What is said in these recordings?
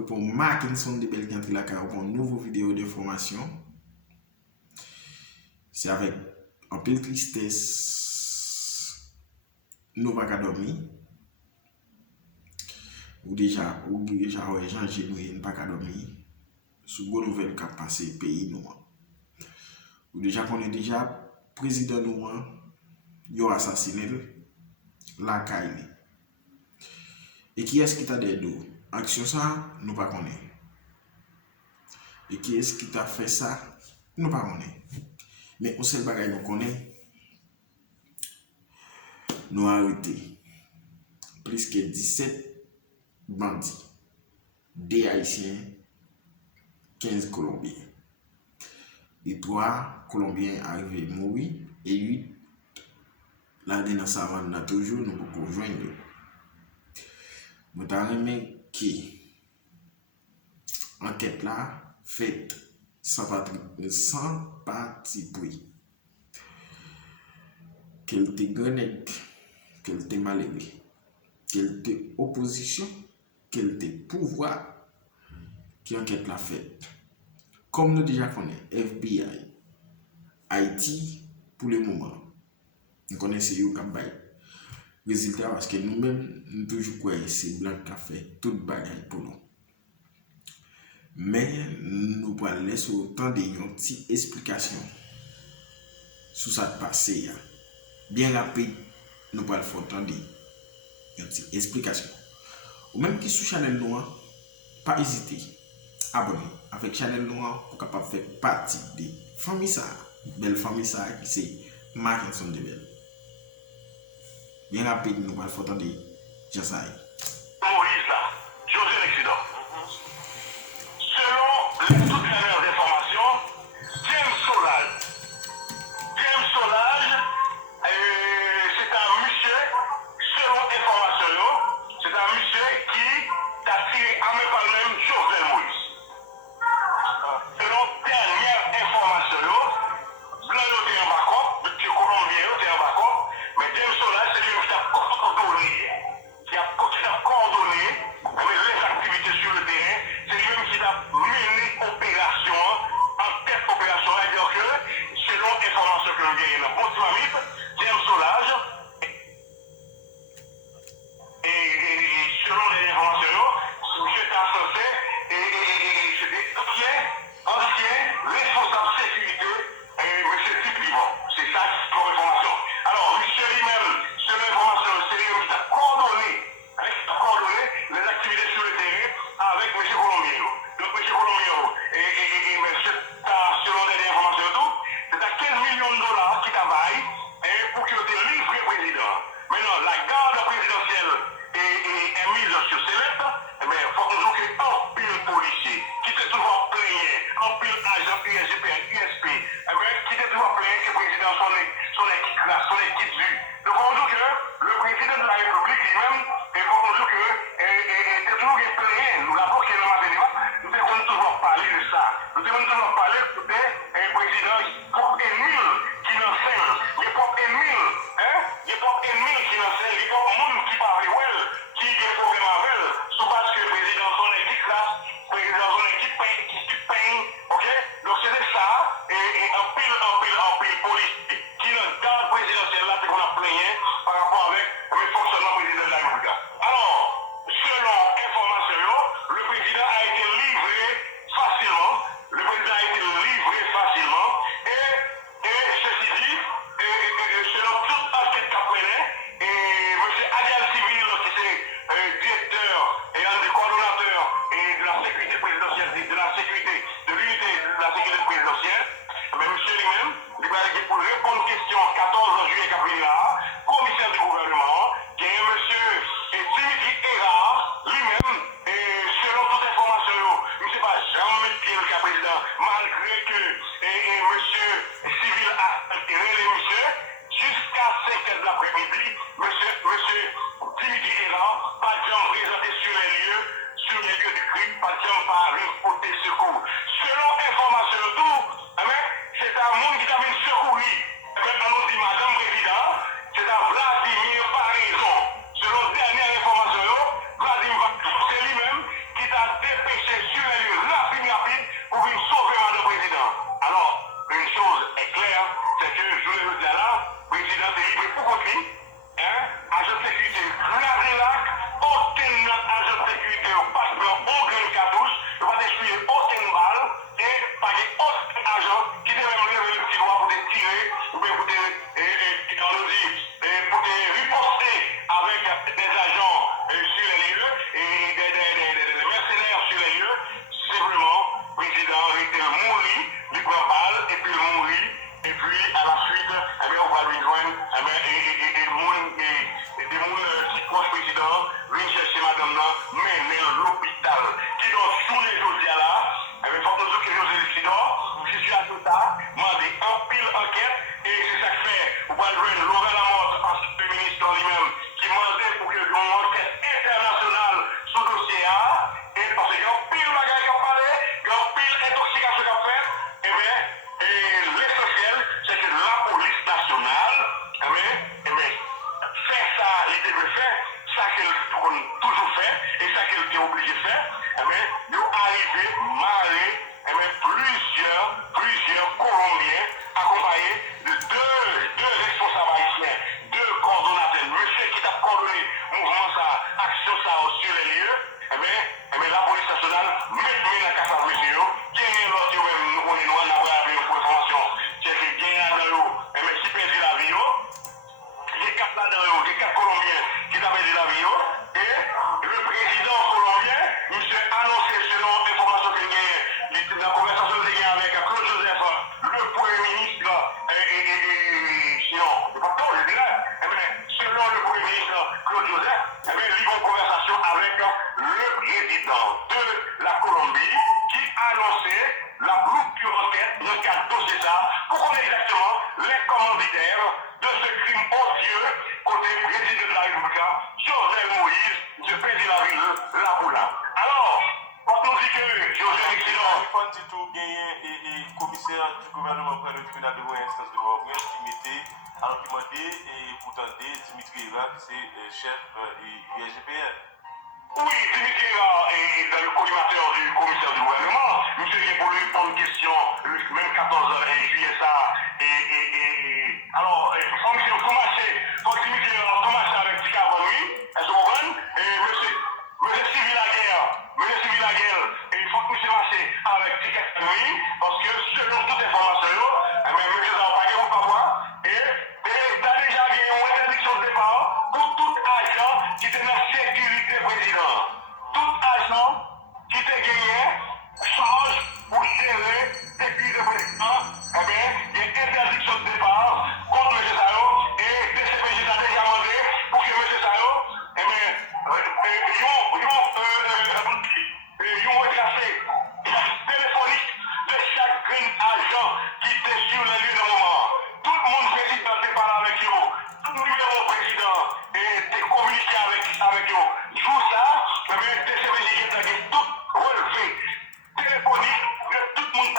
pour Mackinson de Belle Country la pour une nouvelle vidéo de formation. C'est avec un peu de tristesse, nous pas dormir. Ou déjà gens genuine pas dormir. Sous bonne nouvelle qui a passé pays nous. Ou déjà qu'on est déjà président nous yo assassiné la caille. Et qui est-ce qui t'a des dos? Action ça, nous pas connaît. Et qui est-ce qui t'a fait ça? Nous pas connaît. Mais on sait le bagage nous connaît. Nous arrêté plus que 17 bandits, des Haïtiens, 15 Colombiens. Et 3 Colombiens arrivés Mouri et 8 là dans la savane toujours nous pouvons joindre. Nous avons qui enquête là faite sans parti pris. Qu'elle te grenade, qu'elle te malheureux, qu'elle te opposition, qu'elle te pouvoir, qui enquête la faite. Comme nous déjà connaissons, FBI, Haïti, pour le moment, nous connaissons le Kabay. Résultat, parce que nous-mêmes, nous toujours quoi, c'est blanc qui a fait tout le bagage pour nous. Mais nous allons laisser autant de petites explications sur ça passé. Bien rapide, nous allons faire autant de petites explications. Ou même qui sous Channel Noir, pas hésiter. Abonnez avec Channel Noir pour capable faire partie de famille ça, belle famille ça qui c'est Mackinson de Belle. Bien rapide, nous allons faire autant de Jasaï. Moïse là, Jovenel accident. Selon les toutes dernières informations, James Solage, c'est un monsieur, selon information, c'est un monsieur qui a tiré à même par même Jovenel Moïse. Selon dernière information, blanc était en backup, depuis Colombien était en backup, mais James Solage c'est lui qui a coordonné, les activités sur le terrain, c'est lui-même qui a mené opération, en tête opération, c'est-à-dire que selon information que nous gagnons dans Bontimamite, James Solage, et selon les informations, j'étais censé, et c'était ancien responsable sécurité, M. Tipivon. C'est ça comme information. Alors, monsieur lui-même, selon l'information, c'est lui-même qui a coordonné les activités sur le terrain avec M. Colombier. Donc, M. Colombier, selon les informations, c'est à 15 millions de dollars qui travaille pour qu'il ait livré président. Maintenant, la garde présidentielle est mise sur ses lettres, mais il faut toujours qu'il y ait un pile policier qui s'est toujours plaigné, un pile agent USP, qui s'est toujours plaigné que le président son équipe classe, son équipe vue. Donc, on dit que le président de la République lui-même, et on dit que c'est toujours plaigné. Nous l'avons qu'il nous devons toujours parler de ça. Nous devons toujours parler des présidents propres ennemis qui nous enseignent. Les propres ennemis, les propres ennemis qui nous enseignent, les propres monde qui parlent well, qui ont des problèmes avec eux, sous parce que le président son équipe classe, le président son équipe qui se peigne, ok? Donc c'est ça, et un pile police qui nous garde présidentiel là, c'est qu'on a plaigné par rapport avec le fonctionnement président de la République. Alors, selon information, le président a été livré facilement. Le président a été livré facilement. Et ceci dit, selon toute enquête qu'a mené, M. Adial Civil, qui est directeur et un des coordonnateurs de la sécurité présidentielle, de l'unité de la sécurité présidentielle, mais M. lui-même, il va aller pour répondre aux questions 14 juillet Capilla, commissaire du gouvernement, qui est M. Dimitri Erard, lui-même, selon toute information, il ne sait pas jamais pied le cas président, malgré que M. Civil a attiré les messieurs, jusqu'à 5h de l'après-midi, M. Dimitri Erard, pas de gens présenté sur les lieux du crime, pas de gens par porter secours. Selon information de tout, c'est un monde qui t'a mis secourir. On nous dit, Madame Président, c'est un Vladimir par raison. Selon dernière information, Vladimir, c'est lui-même qui t'a dépêché sur les lieux rapide pour venir sauver le président. Alors, une chose est claire, c'est que je le dis là, le président est libre pour contre agent de sécurité rasé là, aucun agent de sécurité passe dans aucun cartouche, ne va détruire aucune balle et pas aucun agent qui devrait me lever le petit doigt pour tirer ou bien pour riposter avec des agents sur les lieux et des mercenaires sur les lieux. Simplement, le président était Mouri, il prend balle et puis Mouri. Et puis, à la suite, on va rejoindre des gens qui proches président, viennent chercher madame là, mener l'hôpital. Qui doit sous les dossiers là, il faut que nous ayons des décideurs, je suis à tout ça, demandé un pile enquête, et c'est ça que fait, on va rejoindre Laurent Lamotte, ancien ministre lui-même, qui demandait pour qu'il y ait une enquête internationale sur le dossier A, et parce qu'il y a un pile bagage qui a parlé, il y a un pile intoxication qui a fait, et bien, l'essentiel, c'est que la police nationale, fait ça, il devait faire, ça qu'elle a toujours fait, et ça qu'elle était obligée de faire, nous arrivons à marrer plusieurs Colombiens accompagnés de deux responsables haïtiens, deux coordonnateurs, monsieur qui a coordonné mouvement ça, action ça sur les lieux, la police nationale met la casse à monsieur, qui est l'autre, nous on est noir, n'a pas eu pour information, c'est que qui est dans l'eau, qui perdit la vie, les quatre là-dedans, les quatre Colombiens qui ont perdu la vie, et le président colombien, monsieur annoncé selon l'information qu'il y a, la conversation qu'il y a avec Claude Joseph, le Premier ministre, sinon, je dirais, selon le Premier ministre Claude Joseph, ils ont une conversation avec le président de la Colombie qui annonçait la rupture enquête dans le cadre de dossier ça pour connaître exactement les commanditaires de ce crime odieux côté président de la République, Jovenel Moïse, je président de la ville, la Boula. Alors, quand on dit que Jovenel excellent. Quand tu tout gagné et commissaire du gouvernement près le tribunal de grande instance de Mouri qui mettait à demander et pour tenter Dimitri Eva, c'est chef du IGPN. Oui, Dimitri est le collimateur du commissaire du gouvernement. Monsieur qui a voulu prendre une question, même 14 juillet ça. Alors, quand Dimitri a commencé avec Tika Bonui, est-ce que vous comprenez? Et monsieur Civil la guerre, il faut que monsieur marche avec Tika Bonui, parce que selon toute information, monsieur n'a pas gagné ou pas voir, et il a déjà gagné une interdiction de départ pour tout agent qui était dans la sécurité président. Tout agent qui était gagné change pour gérer sécurité président, il y a une interdiction de départ contre M. Sayo et DCPJ a déjà demandé pour que M. Sayo, ils ont retracé téléphonique de chaque agent qui était sur le lieu de moment. Tout le monde président était parlé avec eux. Tout le numéro président était communiqué avec eux. Joue ça, DCPJ a tout relevé téléphonique de tout le monde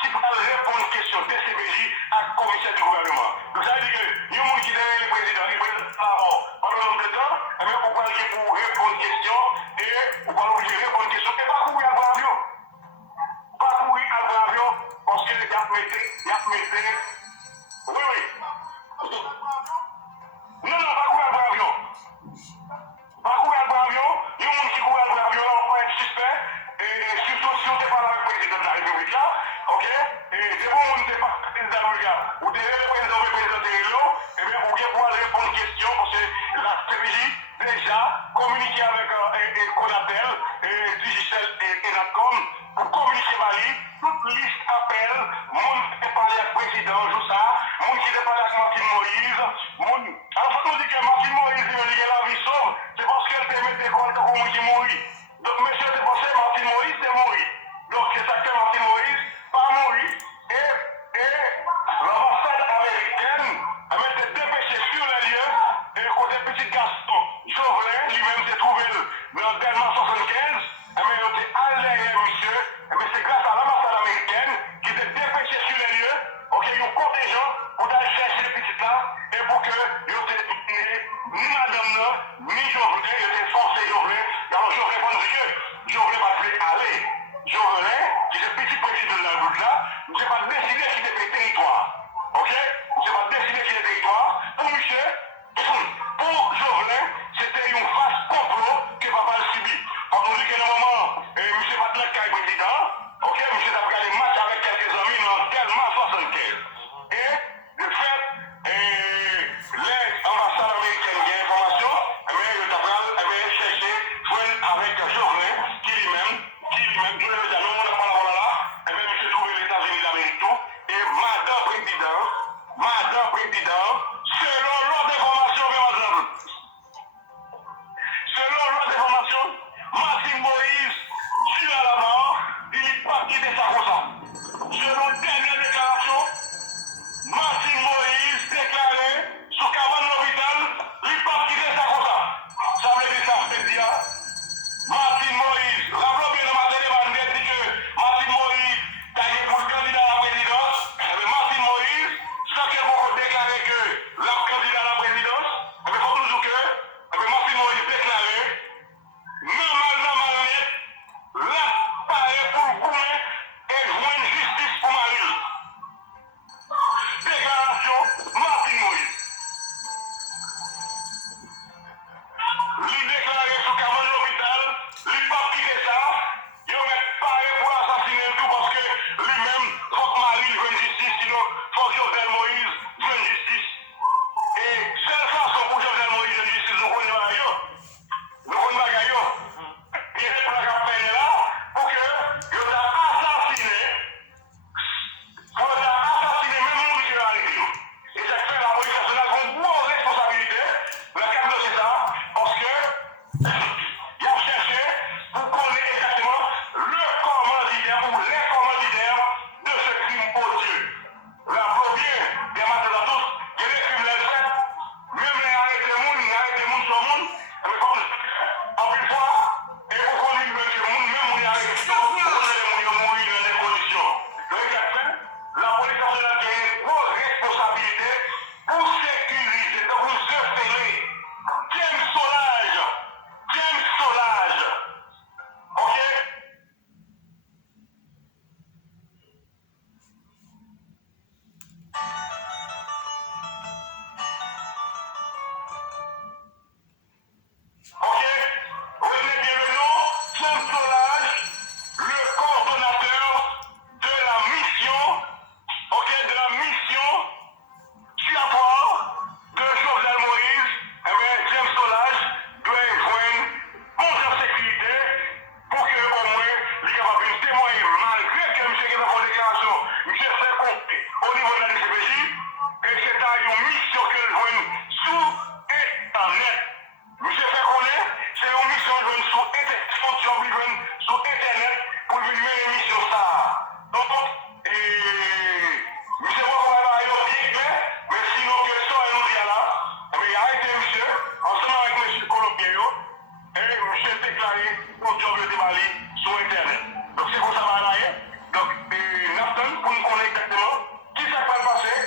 qui va répondre aux questions DCPJ à la commissaire du gouvernement. Donc ça veut dire que les gens qui sont les présidents, pendant le nombre de temps, on va aller pour répondre aux questions et on va obligé de répondre aux questions et pas courir à l'avion. Pas courir à l'avion parce que y a mis. Oui. Non, pas courir à l'avion. Pas courir à l'avion, il y a des gens qui courent à l'avion, on va être suspect. Et surtout si on n'est pas le président de la République là, ok? Et si vous n'êtes pas le président de la République là, vous devez le président de l'Union, et bien vous devez pouvoir répondre aux questions parce que la CPJ déjà communiqué avec Conatel, Digicel et Natcom pour communiquer Mali, toute liste appel, monde qui est parlé avec le président, joue ça, monde qui est parlé avec Martin Moïse, monde. Alors faut nous dire que Martin Moïse, il a la vie sauve, c'est parce qu'elle te met des comptes comme qui mourit. Donc, monsieur, c'est pensé Martin Moïse, c'est Mouri. Donc, c'est ça que Martin Moïse, pas Mouri. Et, là, monsieur pas décidé qui était le territoire. Ok? Monsieur pas décidé qui était le territoire. Pour monsieur, pour Jovenel, c'était une phase complot que papa a subi. Quand on dit que normalement, monsieur pas de la président, ok, monsieur a regardé match avec quelques amis dans tellement 75. Et de fait, les ambassades américaines qui ont information, ils ont cherché avec Jovenel, qui lui-même, nous le disons, nous ne parlons pas là, monsieur trouvé les États-Unis d'Amérique tout, et madame président, selon l'autre information, Martin Moïse, sur à la mort, il n'est pas quitté sa comme ça. Selon la dernière déclaration, Martin Moïse déclaré sous cabane l'hôpital, il n'est pas quitté sa comme ça. Ça veut dire ça, c'est dire. Martin Moïse, rappelons bien le matin, il dit que Martin Moïse, qui est pour le candidat à la présidence, et Martin Moïse, sans qu'il ait déclaré que le candidat à la présidence, il faut toujours que Martin Moïse déclaré, normal net, là, pareil pour le gouvernement et jouer une justice pour Marie. Déclaration Martin Moïse. Lui déclaré sous cabane de l'hôpital, lui pas quitter ça, il met pareil pour assassiner tout parce que lui-même, faut que Marie joue une justice, sinon faut que Jovenel Moïse joue une justice. Et seule façon pour Jovenel Moïse joue une justice, nous connaissons pas. Nous connaissons pas. Il est pour la campagne là pour que vous assassiné même Mouri qui est arrivé. Et ça fait la police nationale a une grosse responsabilité, le cadre de ça, parce que il a cherché pour connaître exactement le commanditaire ou les commanditaires de ce crime odieux. La première des matins à tous, il y a des criminels faits, même les arrêtés sur monde, mais comme en plus fois, et on connaît même que même on est arrêté sur monde, on mourir dans des conditions. La police nationale a une grosse responsabilité pour sécuriser, pour surveiller. James Solage. Ok? Ok? Retenez bien le nom, James Solage, le coordonnateur de la mission, ok, de la mission giratoire de Jovenel Moïse, James Solage doit joindre contre sécurité pour que au moins les capables de témoigner malgré que M. qui a fait une déclaration, M. fait compter au niveau de la DCPJ, et c'est une mission que joigne sous Internet. Monsieur fait connaître, c'est une mission joigne sous Internet pour venir mener une mission ça. Donc, monsieur va voir bien clair, mais sinon que ça nous dit là, mais arrêtez monsieur, ensemble avec monsieur Colombien, et monsieur déclaré pour job de Mali sur Internet. Donc c'est pour ça va là. Donc, Nathan, pour nous connaître exactement, qui ça va passer?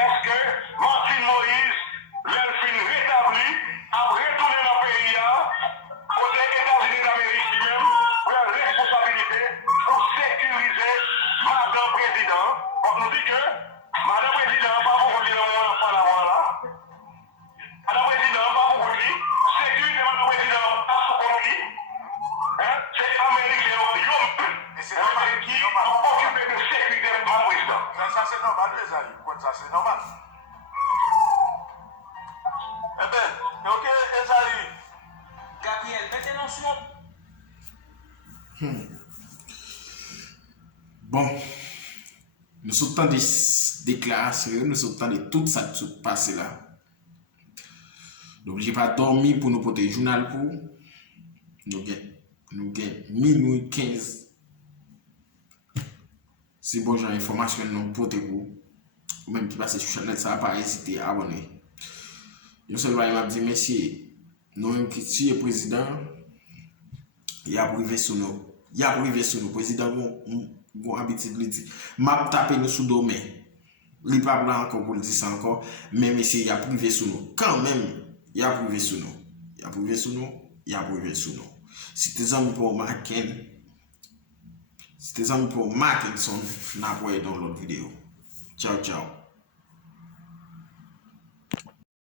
Est-ce que Martin Moïse, l'elfine rétabli, a retourné dans le pays, aux États-Unis d'Amérique lui-même, pour la responsabilité pour sécuriser Madame Président? On nous dit que Madame Président, pas beaucoup de gens pas la voir là. Madame Président, pas beaucoup de gens. Sécurité Madame Président, pas sous conflit. C'est américain, Et c'est normal. qui occupé de sécurité de Madame Président. Ça c'est normal, les amis. Ça c'est normal. Eh bien, ok, Ezali. Gabriel, mettez l'ensemble. Bon, nous sommes des déclarations, nous sommes de tout ça qui se passe là. Donc, je n'ai pas dormi pour nous porter le journal pour. Nous avons minuit 15. Si bon, j'ai information nous porter pour. Ou même qui passe sur Chanel, ça va pas hésiter à abonner. Je seul m'a dit, messieurs, nous même qui suis président, il a privé sur nous. Il a privé sur nous. Président, bon habitude de dire, m'a tapé nous sous domaine. Il n'est pas blanc encore pour le dire ça encore, mais messieurs, il a privé sur nous. Quand même, il a privé sur nous. Il a privé sur nous. Si tes amis pour Macken, C'était ça pour Mackinson. N'a pas dans l'autre vidéo. Ciao, ciao.